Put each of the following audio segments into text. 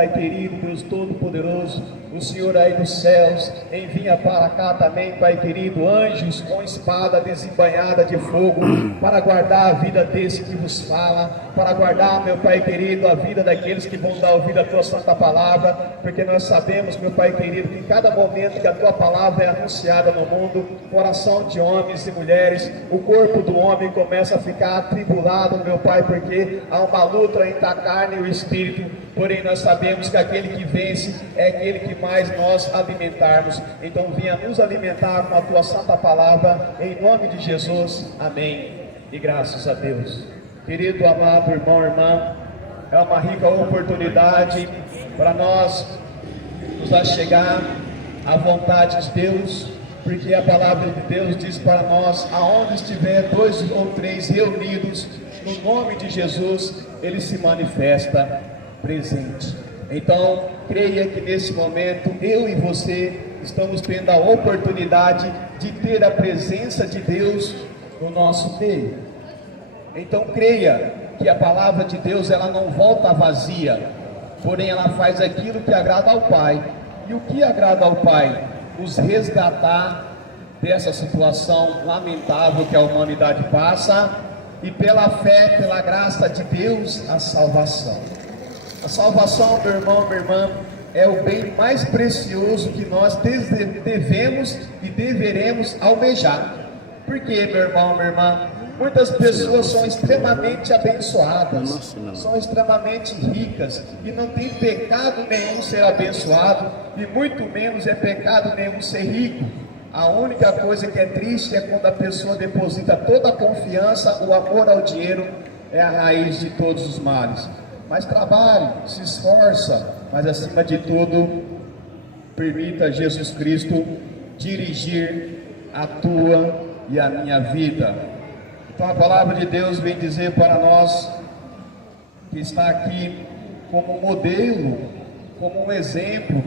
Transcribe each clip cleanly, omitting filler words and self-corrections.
Pai querido, Deus Todo-Poderoso, o Senhor aí dos céus, envia para cá também, Pai querido, anjos com espada desembainhada de fogo, para guardar a vida desse que vos fala, para guardar, meu Pai querido, a vida daqueles que vão dar ouvido à Tua Santa Palavra, porque nós sabemos, meu Pai querido, que em cada momento que a Tua Palavra é anunciada no mundo, coração de homens e mulheres, o corpo do homem começa a ficar atribulado, meu Pai, porque há uma luta entre a carne e o espírito, porém nós sabemos que aquele que vence é aquele que mais nós alimentarmos. Então venha nos alimentar com a Tua Santa Palavra, em nome de Jesus, amém, e graças a Deus. Querido, amado irmão, irmã, é uma rica oportunidade para nós nos achegar à vontade de Deus, porque a palavra de Deus diz para nós: aonde estiver 2 ou 3 reunidos no nome de Jesus, Ele se manifesta presente. Então, creia que nesse momento, eu e você estamos tendo a oportunidade de ter a presença de Deus no nosso meio. Então, creia que a palavra de Deus, ela não volta vazia, porém ela faz aquilo que agrada ao Pai. E o que agrada ao Pai? Nos resgatar dessa situação lamentável que a humanidade passa, e pela fé, pela graça de Deus, a salvação. A salvação, meu irmão, minha irmã, é o bem mais precioso que nós devemos e deveremos almejar. Porque, meu irmão, minha irmã, muitas pessoas são extremamente abençoadas, são extremamente ricas, e não tem pecado nenhum ser abençoado, e muito menos é pecado nenhum ser rico. A única coisa que é triste é quando a pessoa deposita toda a confiança, o amor ao dinheiro é a raiz de todos os males. Mas trabalhe, se esforça, mas acima de tudo, permita Jesus Cristo dirigir a tua e a minha vida. Então a palavra de Deus vem dizer para nós, que está aqui como modelo, como um exemplo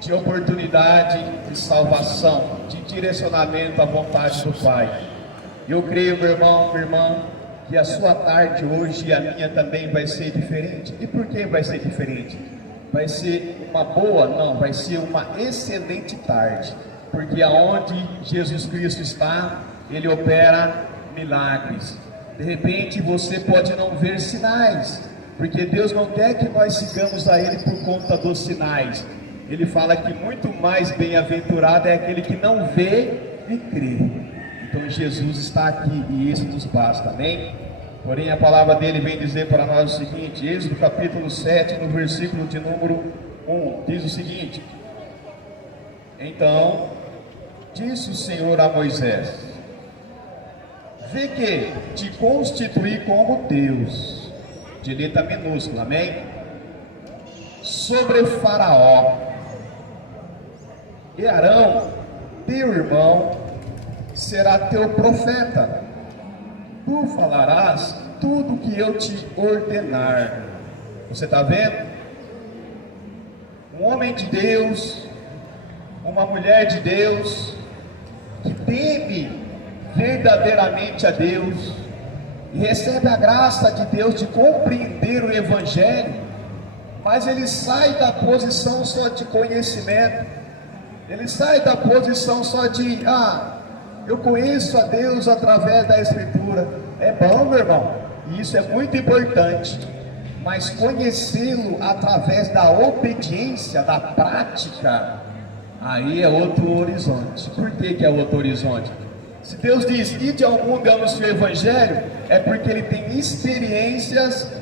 de oportunidade de salvação, de direcionamento à vontade do Pai. Eu creio, meu irmão, minha irmã, que a sua tarde hoje e a minha também vai ser diferente. E por que vai ser diferente? Vai ser uma boa? Não, vai ser uma excelente tarde, porque aonde Jesus Cristo está, Ele opera milagres. De repente você pode não ver sinais, porque Deus não quer que nós sigamos a Ele por conta dos sinais. Ele fala que muito mais bem-aventurado é aquele que não vê e crê. Então Jesus está aqui e isso nos basta, amém? Porém a palavra dele vem dizer para nós o seguinte: Êxodo capítulo 7, no versículo de número 1, diz o seguinte: então disse o Senhor a Moisés: vê que te constituí como Deus, de letra minúscula, amém? Sobre Faraó, e Arão, teu irmão, será teu profeta. Tu falarás tudo que eu te ordenar. Você está vendo? Um homem de Deus, uma mulher de Deus, que teme verdadeiramente a Deus, e recebe a graça de Deus de compreender o Evangelho, mas ele sai da posição só de conhecimento, ele sai da posição só de, eu conheço a Deus através da Escritura. É bom, meu irmão, e isso é muito importante, mas conhecê-lo através da obediência, da prática, aí é outro horizonte. Por que é outro horizonte? Se Deus diz, ide ao mundo e anuncie o Evangelho, é porque Ele tem experiências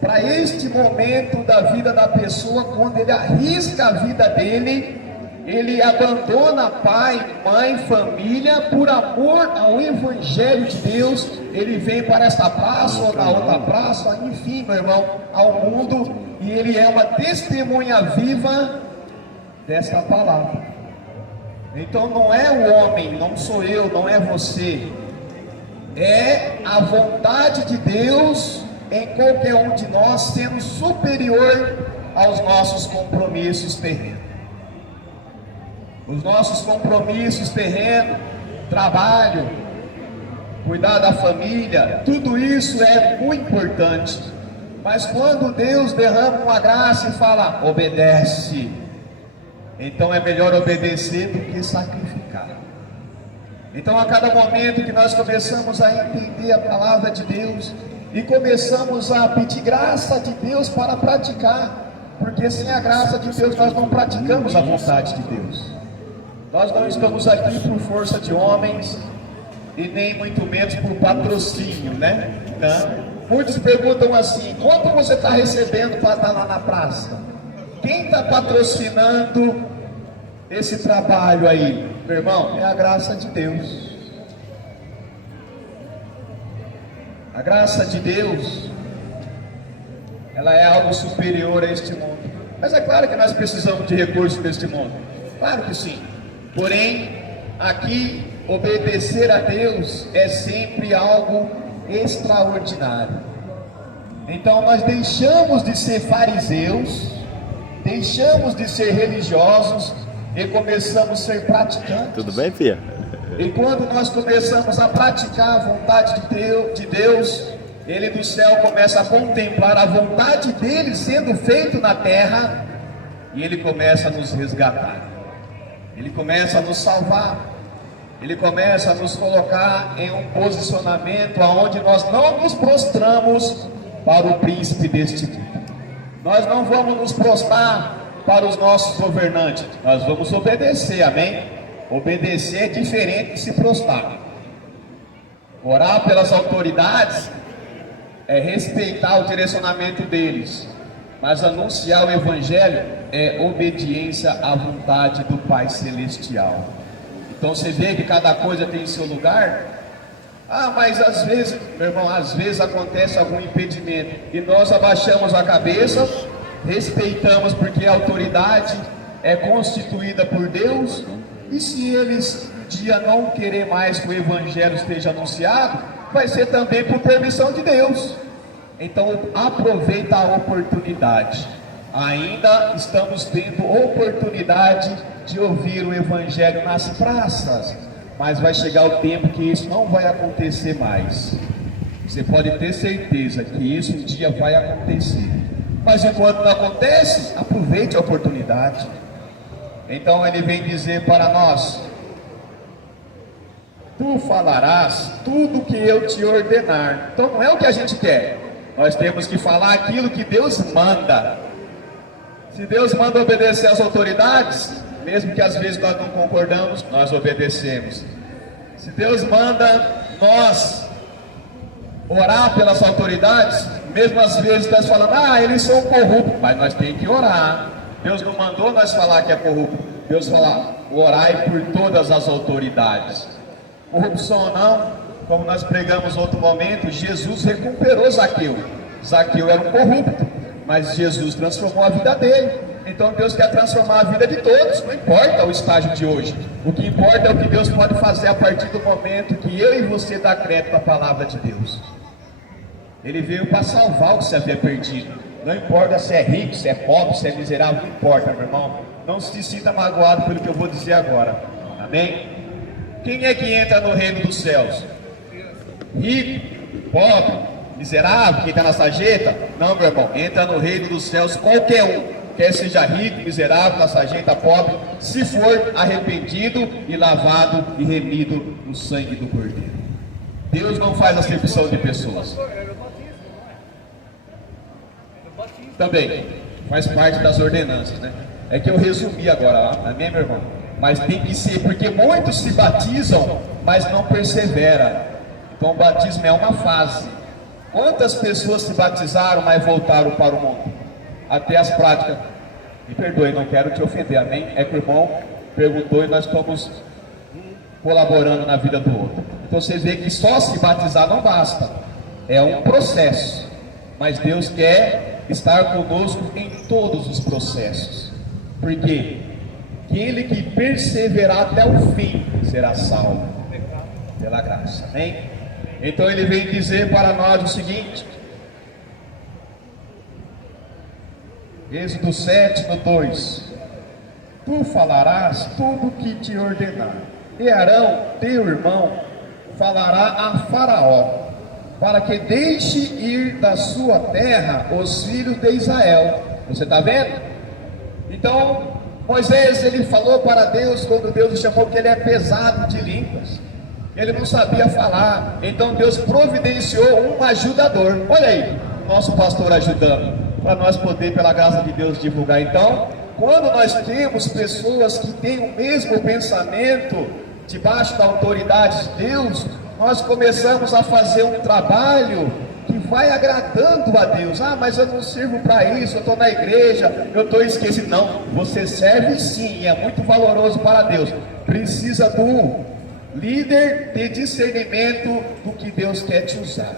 para este momento da vida da pessoa. Quando ele arrisca a vida dele, ele abandona pai, mãe, família, por amor ao Evangelho de Deus. Ele vem para esta praça ou na outra praça, enfim, meu irmão, ao mundo, e ele é uma testemunha viva desta palavra. Então não é o homem, não sou eu, não é você, é a vontade de Deus em qualquer um de nós, sendo superior aos nossos compromissos terrenos. Os nossos compromissos terrenos, trabalho, cuidar da família, tudo isso é muito importante, Mas quando Deus derrama uma graça e fala, obedece, então é melhor obedecer do que sacrificar. Então a cada momento que nós começamos a entender a palavra de Deus e começamos a pedir graça de Deus para praticar, porque sem a graça de Deus nós não praticamos a vontade de Deus. Nós não estamos aqui por força de homens e nem muito menos por patrocínio, né? Muitos perguntam assim, quanto você está recebendo para estar lá na praça? Quem está patrocinando esse trabalho aí? Meu irmão, é a graça de Deus. A graça de Deus, ela é algo superior a este mundo. Mas é claro que nós precisamos de recursos neste mundo. Claro que sim. Porém, aqui, obedecer a Deus é sempre algo extraordinário. Então nós deixamos de ser fariseus, deixamos de ser religiosos e começamos a ser praticantes. Tudo bem, filha? E quando nós começamos a praticar a vontade de Deus, Ele do céu começa a contemplar a vontade dele sendo feito na terra, e Ele começa a nos resgatar, Ele começa a nos salvar, Ele começa a nos colocar em um posicionamento onde nós não nos prostramos para o príncipe deste mundo. Nós não vamos nos prostrar para os nossos governantes, nós vamos obedecer, amém? Obedecer é diferente de se prostrar. Orar pelas autoridades é respeitar o direcionamento deles, mas anunciar o evangelho é obediência à vontade do Pai Celestial. Então você vê que cada coisa tem seu lugar. Mas às vezes, meu irmão, às vezes acontece algum impedimento e nós abaixamos a cabeça, respeitamos, porque a autoridade é constituída por Deus. E se eles um dia não querer mais que o evangelho esteja anunciado, vai ser também por permissão de Deus. Então aproveita a oportunidade. Ainda estamos tendo oportunidade de ouvir o evangelho nas praças, mas vai chegar o tempo que isso não vai acontecer mais. Você pode ter certeza que isso um dia vai acontecer, mas enquanto não acontece, aproveite a oportunidade. Então ele vem dizer para nós: tu falarás tudo que eu te ordenar. Então não é o que a gente quer, nós temos que falar aquilo que Deus manda. Se Deus manda obedecer às autoridades, mesmo que às vezes nós não concordamos, nós obedecemos. Se Deus manda nós orar pelas autoridades, mesmo às vezes nós falamos, eles são corruptos, mas nós temos que orar. Deus não mandou nós falar que é corrupto. Deus fala, orai por todas as autoridades. Corrupção ou não, como nós pregamos em outro momento, Jesus recuperou Zaqueu. Zaqueu era um corrupto, mas Jesus transformou a vida dele. Então Deus quer transformar a vida de todos, não importa o estágio de hoje. O que importa é o que Deus pode fazer a partir do momento que eu e você dá crédito à palavra de Deus. Ele veio para salvar o que se havia perdido. Não importa se é rico, se é pobre, se é miserável, não importa, meu irmão. Não se sinta magoado pelo que eu vou dizer agora. Amém? Quem é que entra no reino dos céus? Rico, pobre, miserável, quem está na sarjeta? Não, meu irmão, entra no reino dos céus qualquer um, quer seja rico, miserável, na sarjeta, pobre, se for arrependido e lavado e remido no sangue do Cordeiro. Deus não faz acepção de pessoas. Também faz parte das ordenanças, né? É que eu resumi agora, amém, meu irmão? Mas tem que ser, porque muitos se batizam, mas não perseveram. Então o batismo é uma fase. Quantas pessoas se batizaram, mas voltaram para o mundo? Até as práticas. Me perdoe, não quero te ofender, amém? É que o irmão perguntou e nós estamos colaborando na vida do outro. Então você vê que só se batizar não basta. É um processo. Mas Deus quer estar conosco em todos os processos. Por quê? Aquele que perseverar até o fim será salvo pela graça, amém? Então ele vem dizer para nós o seguinte, Êxodo 7, no 2: tu falarás tudo o que te ordenar, e Arão, teu irmão, falará a Faraó, para que deixe ir da sua terra os filhos de Israel. Você está vendo? Então, Moisés, ele falou para Deus, quando Deus o chamou, que ele é pesado de línguas, ele não sabia falar. Então Deus providenciou um ajudador. Olha aí, nosso pastor ajudando, para nós poder, pela graça de Deus, divulgar. Então, quando nós temos pessoas que têm o mesmo pensamento, debaixo da autoridade de Deus, nós começamos a fazer um trabalho que vai agradando a Deus. Ah, mas eu não sirvo para isso, eu estou na igreja, eu estou esquecido. Não, você serve sim, e é muito valoroso para Deus. Precisa do líder ter discernimento do que Deus quer te usar.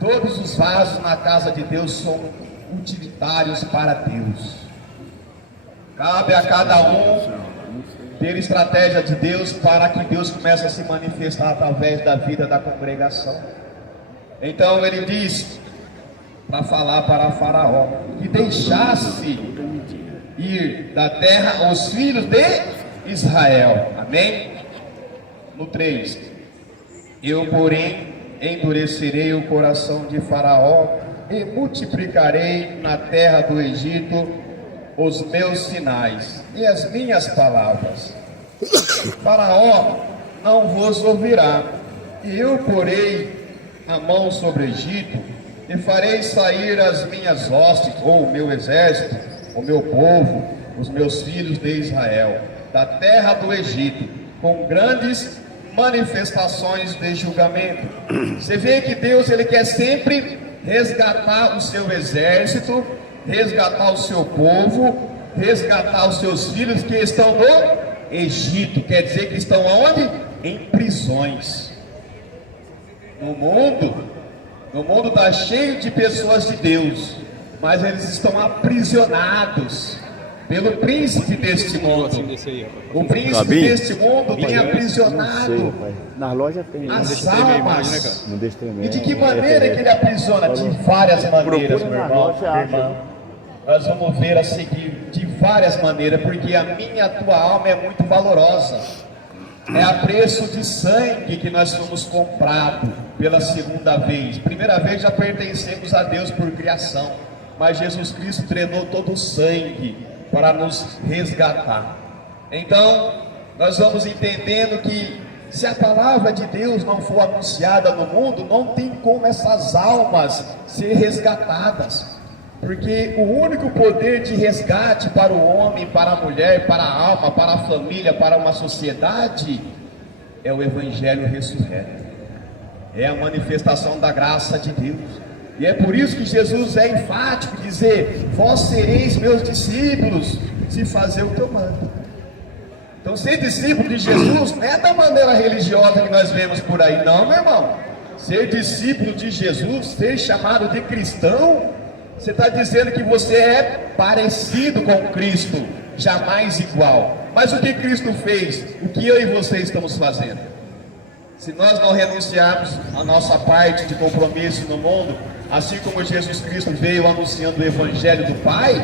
Todos os vasos na casa de Deus são utilitários para Deus. Cabe a cada um ter estratégia de Deus para que Deus comece a se manifestar através da vida da congregação. Então ele diz para falar para Faraó que deixasse ir da terra os filhos de Israel. Amém? No 3: eu, porém, endurecerei o coração de Faraó e multiplicarei na terra do Egito os meus sinais e as minhas palavras. Faraó não vos ouvirá, e eu porei a mão sobre o Egito, e farei sair as minhas hostes, ou o meu exército, o meu povo, os meus filhos de Israel, da terra do Egito, com grandes manifestações de julgamento. Você vê que Deus, ele quer sempre resgatar o seu exército, resgatar o seu povo, resgatar os seus filhos que estão no Egito. Quer dizer que estão onde? Em prisões. No mundo está cheio de pessoas de Deus, mas eles estão aprisionados pelo príncipe deste mundo. O príncipe deste mundo tem aprisionado as almas. E de que maneira que ele aprisiona? De várias maneiras, meu irmão. Nós vamos ver a seguir, de várias maneiras, porque a minha e a tua alma é muito valorosa. É a preço de sangue que nós fomos comprados pela segunda vez. Primeira vez já pertencemos a Deus por criação, mas Jesus Cristo drenou todo o sangue para nos resgatar. Então, nós vamos entendendo que se a palavra de Deus não for anunciada no mundo, não tem como essas almas ser resgatadas. Porque o único poder de resgate para o homem, para a mulher, para a alma, para a família, para uma sociedade, é o Evangelho ressurreto. É a manifestação da graça de Deus. E é por isso que Jesus é enfático, dizer: vós sereis meus discípulos, se fazer o que eu mando. Então, ser discípulo de Jesus não é da maneira religiosa que nós vemos por aí, não, meu irmão. Ser discípulo de Jesus, ser chamado de cristão, você está dizendo que você é parecido com Cristo, jamais igual. Mas o que Cristo fez? O que eu e você estamos fazendo? Se nós não renunciarmos a nossa parte de compromisso no mundo, assim como Jesus Cristo veio anunciando o Evangelho do Pai,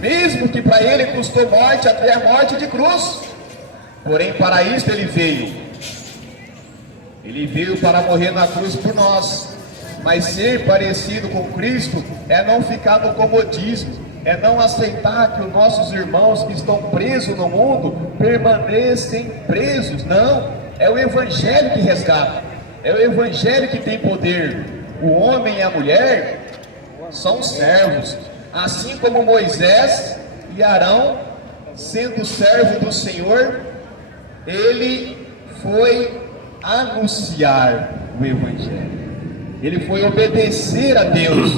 mesmo que para ele custou morte, até a morte de cruz, porém para isso ele veio para morrer na cruz por nós. Mas ser parecido com Cristo é não ficar no comodismo, é não aceitar que os nossos irmãos que estão presos no mundo permanecem presos. Não, é o Evangelho que resgata, é o Evangelho que tem poder. O homem e a mulher são servos, assim como Moisés e Arão, sendo servo do Senhor, ele foi anunciar o Evangelho. Ele foi obedecer a Deus,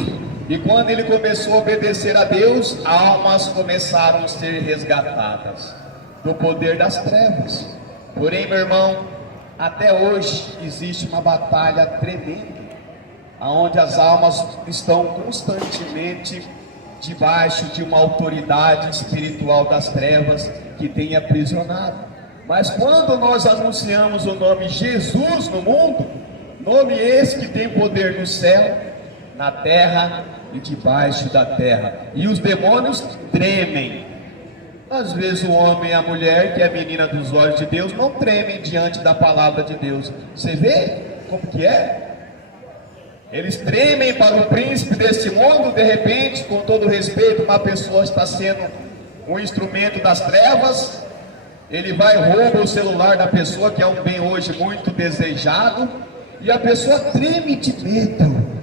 e quando ele começou a obedecer a Deus, almas começaram a ser resgatadas do poder das trevas. Porém, meu irmão, até hoje existe uma batalha tremenda, onde as almas estão constantemente debaixo de uma autoridade espiritual das trevas que tem aprisionado. Mas quando nós anunciamos o nome Jesus no mundo, nome esse que tem poder no céu, na terra e debaixo da terra, e os demônios tremem. Às vezes o homem e a mulher, que é a menina dos olhos de Deus, não tremem diante da palavra de Deus. Você vê como que é? Eles tremem para o príncipe deste mundo. De repente, com todo respeito, uma pessoa está sendo um instrumento das trevas. Ele vai e rouba o celular da pessoa, que é um bem hoje muito desejado, e a pessoa treme de medo.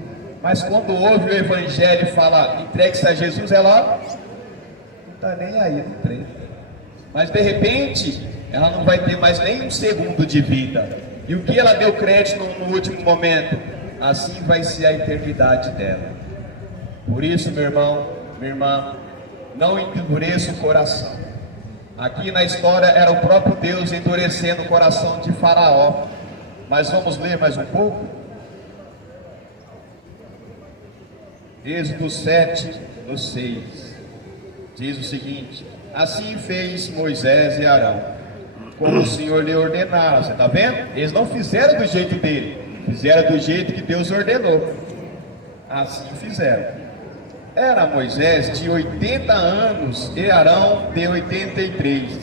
Mas quando ouve o evangelho e fala, entregue-se a Jesus, ela não está nem aí no trem. Mas de repente, ela não vai ter mais nem um segundo de vida. E o que ela deu crédito no último momento? Assim vai ser a eternidade dela. Por isso, meu irmão, minha irmã, não endureça o coração. Aqui na história era o próprio Deus endurecendo o coração de Faraó. Mas vamos ler mais um pouco? Êxodo 7, no 6. Diz o seguinte: assim fez Moisés e Arão, como o Senhor lhe ordenara. Você está vendo? Eles não fizeram do jeito dele, fizeram do jeito que Deus ordenou. Assim fizeram. Era Moisés de 80 anos e Arão de 83,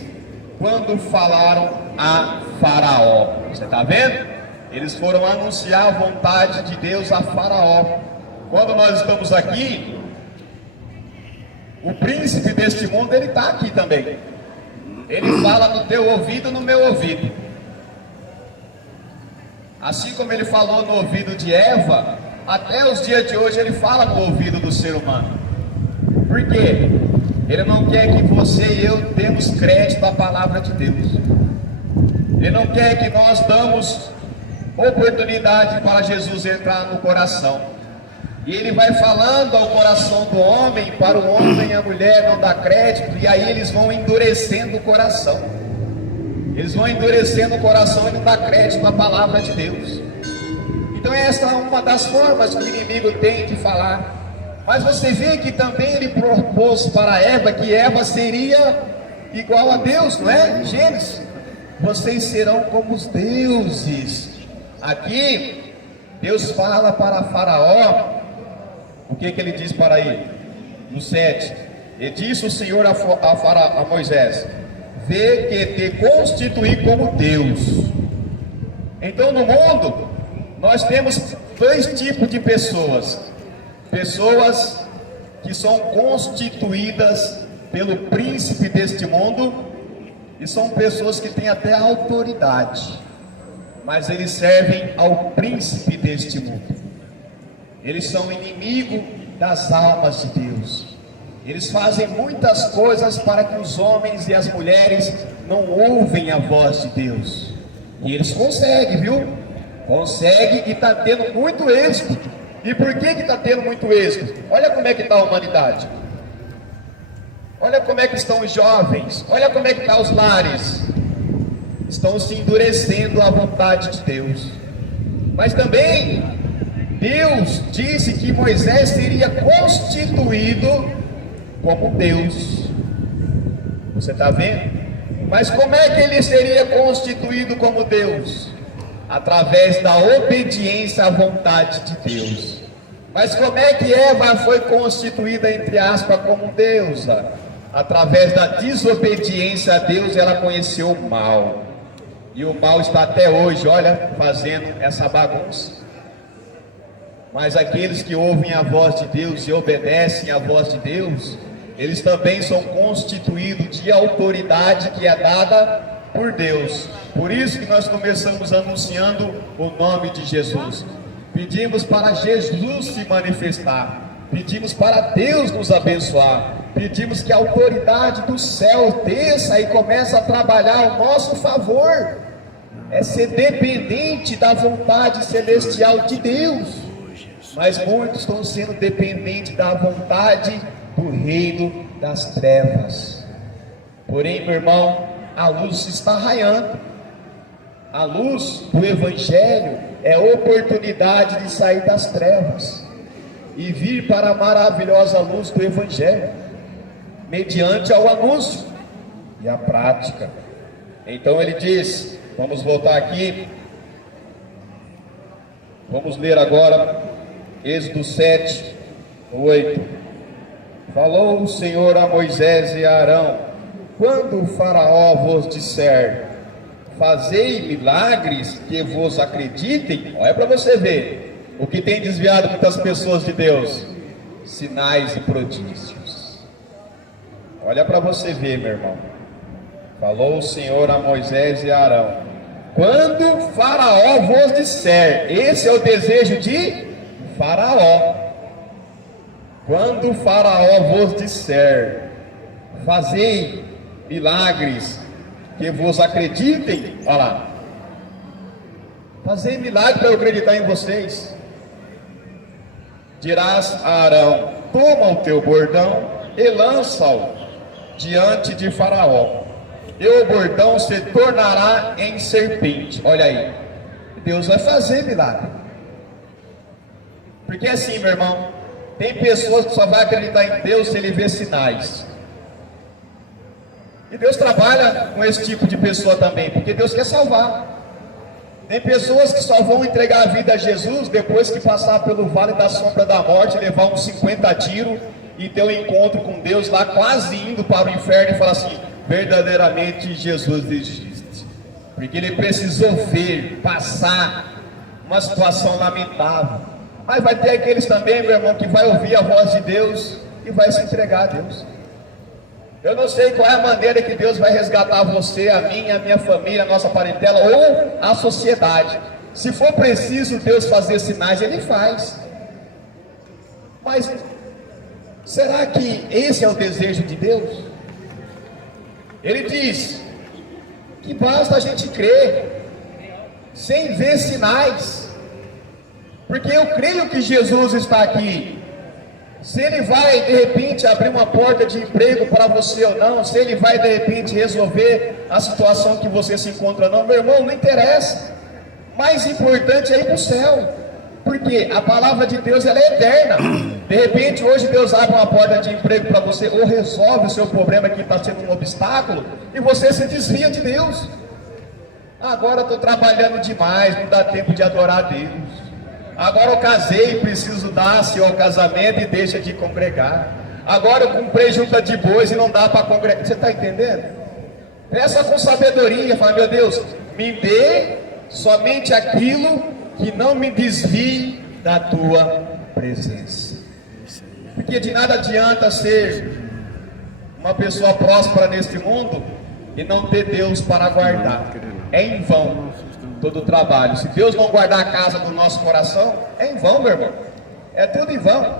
quando falaram a Faraó. Você está vendo? Eles foram anunciar a vontade de Deus a Faraó. Quando nós estamos aqui, o príncipe deste mundo, ele está aqui também. Ele fala no teu ouvido, no meu ouvido. Assim como ele falou no ouvido de Eva, até os dias de hoje ele fala no ouvido do ser humano. Por quê? Ele não quer que você e eu demos crédito à palavra de Deus. Ele não quer que nós damos oportunidade para Jesus entrar no coração. E ele vai falando ao coração do homem, para o homem e a mulher não dá crédito, e aí eles vão endurecendo o coração. Eles vão endurecendo o coração e não dá crédito à palavra de Deus. Então essa é uma das formas que o inimigo tem de falar. Mas você vê que também ele propôs para Eva que Eva seria igual a Deus, não é? Gênesis: vocês serão como os deuses. Aqui Deus fala para Faraó. O que ele diz para ele? No 7: e disse o Senhor a Moisés: vê que te constituí como Deus. Então no mundo nós temos dois tipos de pessoas. Pessoas que são constituídas pelo príncipe deste mundo, e são pessoas que têm até autoridade, mas eles servem ao príncipe deste mundo. Eles são inimigo das almas de Deus. Eles fazem muitas coisas para que os homens e as mulheres não ouvem a voz de Deus. E eles conseguem, viu? Conseguem, e está tendo muito êxito. E por que está tendo muito êxito? Olha como é que está a humanidade. Olha como é que estão os jovens. Olha como é que estão os lares. Estão se endurecendo à vontade de Deus. Mas também Deus disse que Moisés seria constituído como Deus. Você está vendo? Mas como é que ele seria constituído como Deus? Através da obediência à vontade de Deus. Mas como é que Eva foi constituída, entre aspas, como deusa? Através da desobediência a Deus, ela conheceu o mal. E o mal está até hoje, olha, fazendo essa bagunça. Mas aqueles que ouvem a voz de Deus e obedecem à voz de Deus, eles também são constituídos de autoridade que é dada por Deus. Por isso que nós começamos anunciando o nome de Jesus. Pedimos para Jesus se manifestar, pedimos para Deus nos abençoar, pedimos que a autoridade do céu desça e comece a trabalhar ao nosso favor. É ser dependente da vontade celestial de Deus. Mas muitos estão sendo dependentes da vontade do reino das trevas. Porém, meu irmão, a luz está raiando. A luz do Evangelho é a oportunidade de sair das trevas e vir para a maravilhosa luz do Evangelho, mediante ao anúncio e a prática. Então ele diz, vamos voltar aqui, vamos ler agora Êxodo 7, 8. Falou o Senhor a Moisés e a Arão: quando o Faraó vos disser, fazei milagres que vos acreditem, olha para você ver, O que tem desviado muitas pessoas de Deus? Sinais e prodígios. Olha para você ver, meu irmão. Falou o Senhor a Moisés e a Arão: quando Faraó vos disser, esse é o desejo de Faraó. Quando Faraó vos disser, fazei milagres que vos acreditem, olha lá, fazei milagre para eu acreditar em vocês. Dirás a Arão: toma o teu bordão e lança-o diante de Faraó, e o bordão se tornará em serpente. Olha aí, Deus vai fazer milagre. Porque assim, meu irmão, tem pessoas que só vai acreditar em Deus se ele vê sinais. E Deus trabalha com esse tipo de pessoa também, porque Deus quer salvar. Tem pessoas que só vão entregar a vida a Jesus depois que passar pelo vale da sombra da morte, levar uns 50 tiros e ter um encontro com Deus lá, quase indo para o inferno, e falar assim: verdadeiramente Jesus existe. Porque ele precisou ver, passar uma situação lamentável. Mas vai ter aqueles também, meu irmão, que vai ouvir a voz de Deus e vai se entregar a Deus. Eu não sei qual é a maneira que Deus vai resgatar você, a minha família, a nossa parentela ou a sociedade. Se for preciso Deus fazer sinais, Ele faz. Mas será que esse é o desejo de Deus? Ele diz que basta a gente crer, sem ver sinais. Porque eu creio que Jesus está aqui. Se ele vai de repente abrir uma porta de emprego para você ou não, se ele vai de repente resolver a situação que você se encontra ou não, meu irmão, não interessa. Mais importante é ir para o céu, porque a palavra de Deus, ela é eterna. De repente hoje Deus abre uma porta de emprego para você, ou resolve o seu problema que está sendo um obstáculo, e você se desvia de Deus. Agora estou trabalhando demais, não dá tempo de adorar a Deus. Agora eu casei, preciso dar-se ao casamento e deixa de congregar. Agora eu comprei junta de bois e não dá para congregar. Você está entendendo? Peça com sabedoria, fala: meu Deus, me dê somente aquilo que não me desvie da tua presença. Porque de nada adianta ser uma pessoa próspera neste mundo e não ter Deus para guardar. É em vão todo o trabalho. Se Deus não guardar a casa do nosso coração, é em vão, meu irmão. É tudo em vão.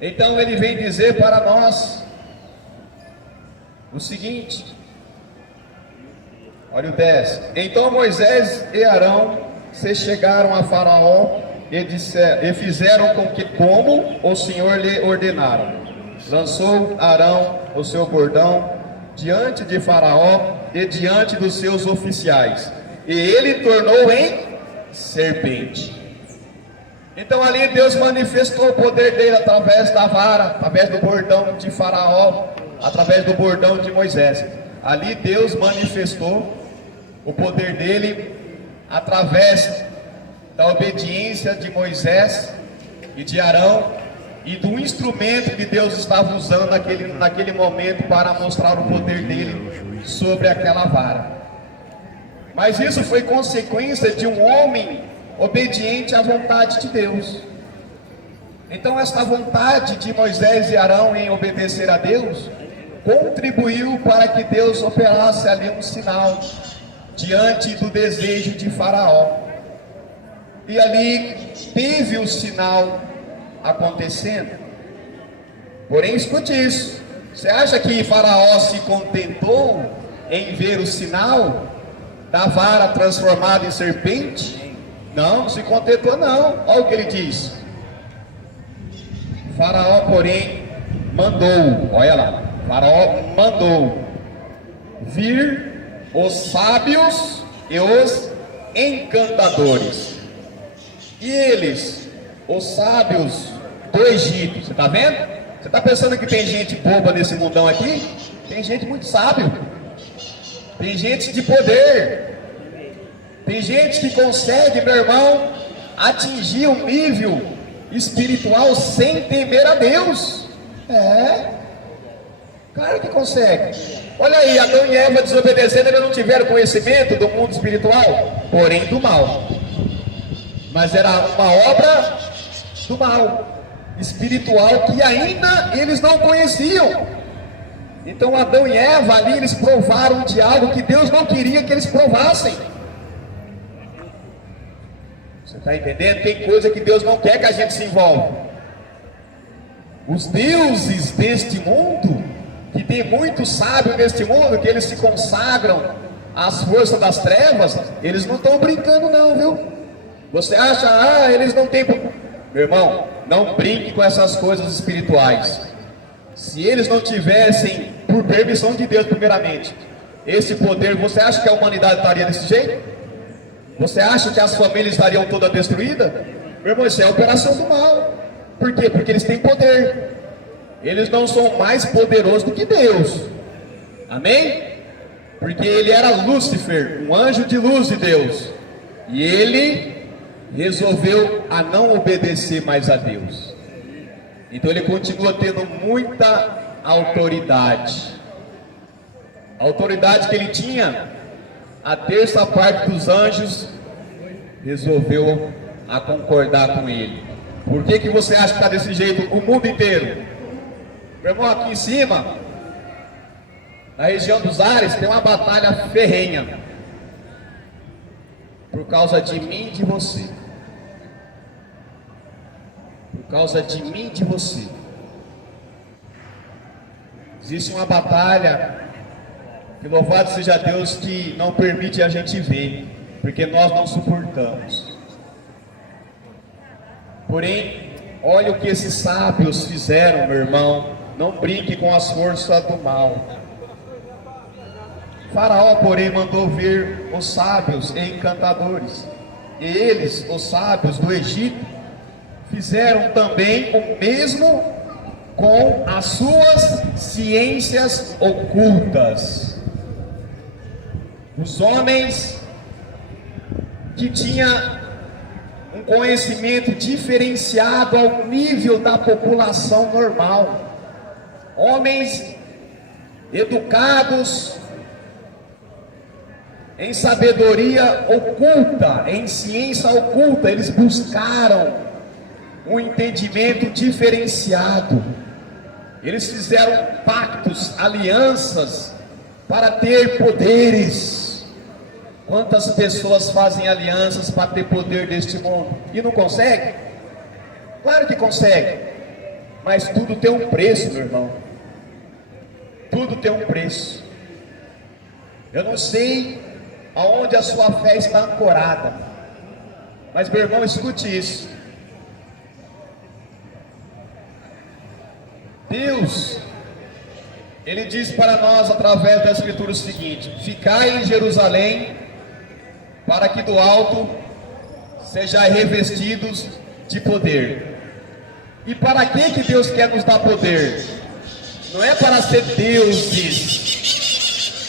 Então ele vem dizer para nós o seguinte, olha o 10. Então Moisés e Arão se chegaram a Faraó e fizeram com que, como o Senhor lhe ordenara. Lançou Arão o seu bordão diante de Faraó e diante dos seus oficiais, e ele tornou em serpente. Então ali Deus manifestou o poder dele através da vara, através do bordão de Faraó, através do bordão de Moisés. Ali Deus manifestou o poder dele através da obediência de Moisés e de Arão, e do instrumento que Deus estava usando naquele momento para mostrar o poder dele sobre aquela vara. Mas isso foi consequência de um homem obediente à vontade de Deus. Então esta vontade de Moisés e Arão em obedecer a Deus contribuiu para que Deus operasse ali um sinal diante do desejo de Faraó. E ali teve o sinal acontecendo. Porém, escute isso: você acha que Faraó se contentou em ver o sinal da vara transformada em serpente? Não se contentou não. Olha o que ele diz. Faraó, porém, mandou, olha lá, Faraó mandou vir os sábios e os encantadores, e eles, os sábios do Egito. Você está vendo? Você está pensando que tem gente boba nesse mundão aqui? Tem gente muito sábio, tem gente de poder, tem gente que consegue, meu irmão, atingir um nível espiritual sem temer a Deus. Claro que consegue. Olha aí, Adão e Eva desobedecendo, eles não tiveram conhecimento do mundo espiritual, porém do mal. mas era uma obra do mal, espiritual, que ainda eles não conheciam. Então Adão e Eva ali, eles provaram de algo que Deus não queria que eles provassem. Você está entendendo? Tem coisa que Deus não quer que a gente se envolva. Os deuses deste mundo, que tem muitos sábios neste mundo, que eles se consagram às forças das trevas, eles não estão brincando não, viu? Você acha, eles não têm... Meu irmão, não brinque com essas coisas espirituais. Se eles não tivessem, por permissão de Deus primeiramente, esse poder, você acha que a humanidade estaria desse jeito? Você acha que as famílias estariam todas destruídas? Meu irmão, isso é a operação do mal. Por quê? Porque eles têm poder. Eles não são mais poderosos do que Deus. Amém? Porque ele era Lúcifer, um anjo de luz de Deus. E ele resolveu a não obedecer mais a Deus. Então ele continua tendo muita autoridade. A autoridade que ele tinha, a terça parte dos anjos resolveu a concordar com ele. Por que que você acha que está desse jeito o mundo inteiro? Meu irmão, aqui em cima, na região dos ares, tem uma batalha ferrenha. Por causa de mim e de você. Por causa de mim e de você. Existe uma batalha que, louvado seja Deus, que não permite a gente ver, porque nós não suportamos. Porém, olha o que esses sábios fizeram, meu irmão. Não brinque com as forças do mal. Faraó, porém, mandou vir os sábios e encantadores. E eles, os sábios do Egito, fizeram também o mesmo com as suas ciências ocultas. Os homens que tinham um conhecimento diferenciado ao nível da população normal. Homens educados em sabedoria oculta, em ciência oculta, eles buscaram um entendimento diferenciado. Eles fizeram pactos, alianças para ter poderes. Quantas pessoas fazem alianças para ter poder deste mundo e não conseguem? Claro que conseguem, mas tudo tem um preço, meu irmão. Tudo tem um preço. Eu não sei aonde a sua fé está ancorada, mas, meu irmão, escute isso. Deus, Ele diz para nós através da Escritura o seguinte: ficai em Jerusalém, para que do alto sejais revestidos de poder. E para que Deus quer nos dar poder? Não é para ser deuses.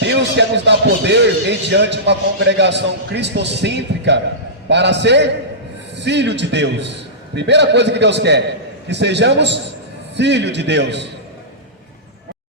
Deus quer nos dar poder mediante uma congregação cristocêntrica para ser filho de Deus. Primeira coisa que Deus quer, que sejamos filho de Deus.